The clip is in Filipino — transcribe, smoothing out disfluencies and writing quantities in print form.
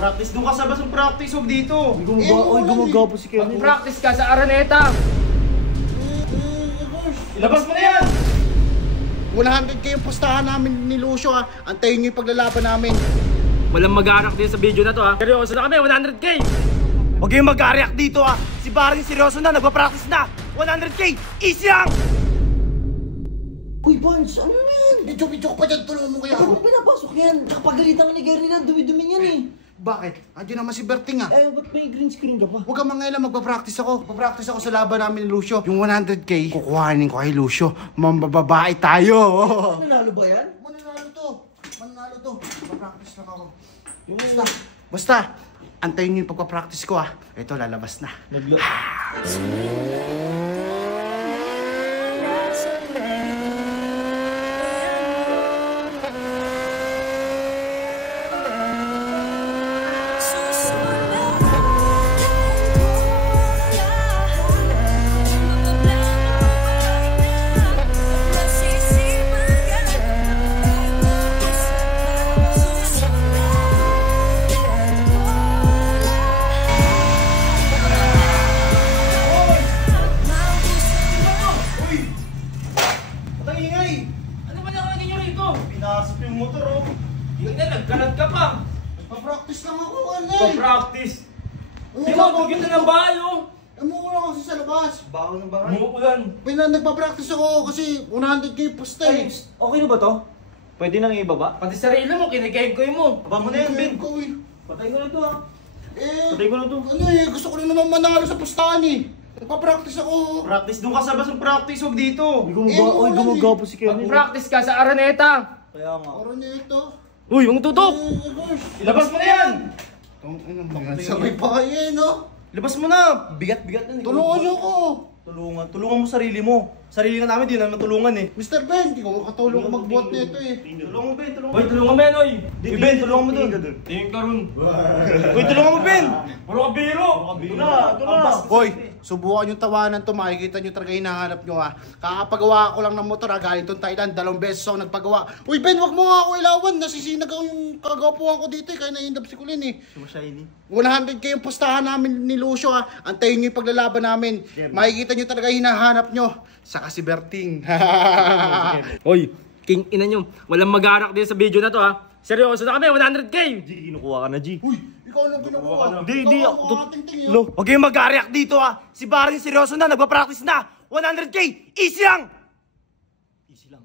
Practice doon ka sa basong practice, huwag dito. Gumagawa po si Kevin. Practice ka sa Araneta. Ilabas mo na yan! 100k yung pustahan namin ni Lucio ha. Antayin nyo yung paglalaban namin. Walang mag-aarak din sa video na to ha. Seryoso na kami, 100k! Huwag kayong mag-react dito ha. Si Baring seryoso na, nagpa-practice na. 100k, easy lang! Uy, Vance, ano yan? Video ko pa dyan, tulungan mo kaya Bakit ako. mo pinapasok yan? Tsaka pagalitan ka ni Gary na dumi-dumi yan eh. Bakit? Andiyan naman si Berting ha. Eh, ba't may green screen ka pa? Huwag kang mangailan, magpa-practice ako. Magpa-practice ako sa laban namin ni Lucio. Yung 100k, kukuhanin ko kay Lucio. Mambababae tayo. Nanalo ba yan? Mananalo to. Mananalo to. Magpa-practice lang ako. Basta, antayin nyo yung pagpa-practice ko ha. Ito, lalabas na. Pinasok yung motor oh. Yun na, nagkalat ka pa. Pa-practice lang ako, anay. Pa-practice. Di mo, pagkita ng bahay oh. Umuulan kasi sa labas. Baho ng bahay. Umuulan. Nagpa-practice ako kasi 100k pusta eh. Okay na ba to? Pwede nang ibaba? Pati sarili mo, kinikaykoy mo. Aba mo na yan, Ben. Ko, eh. Patay ko na to ha. Eh, Patay ko na to. ano eh, gusto ko rin naman manalo sa pustahan eh. Nagpa-practice ako. Practice doon ka sa basong practice, huwag dito. Gumagawa po si Kevin. Mag-practice ka sa Araneta. Kaya nga. Aro niya ito. Uy, yung tutok. Ilabas mo na yan! Sabay pa kayo eh, no? Ilabas mo na! Bigat-bigat na. Tulungan niyo ako. Tulungan mo sarili mo. Sarili nga namin, di naman tulungan eh. Mr. Ben, hindi ko makatulong magbuhat nito eh. Tulungan mo, Ben. Tulungan mo. Uy, tulungan mo yan, oy. Ben, tulungan mo doon. Tingin ka ron. Uy, tulungan mo, Ben! Puro ka biro. Ito na. Hoy, subukan yung tawanan to, makikita nyo talaga hinahanap nyo ha. Kakapagawa ko lang ng motor ha, galing tong Thailand, 2 beses ako nagpagawa. Uy Ben, wag mo nga ako ilawan, nasisinag ako yung kagapuhan ko dito eh, kaya na-indap si Kulin eh. Sumasyay 100k yung pustahan namin ni Lucio ha, antayin nyo yung paglalaban namin. Makikita nyo talaga hinahanap nyo. Saka si Berting. Oy, king ina nyo. Walang mag-aarak din sa video na to ha. Seryoso na kami, 100k. G, kinukuha ka na, G. Uy, ikaw lang kinukuha. Di. Lo. Huwag kayong mag-react dito ha. Si Baring seryoso na, nagpa-practice na. 100k, easy lang! Easy lang.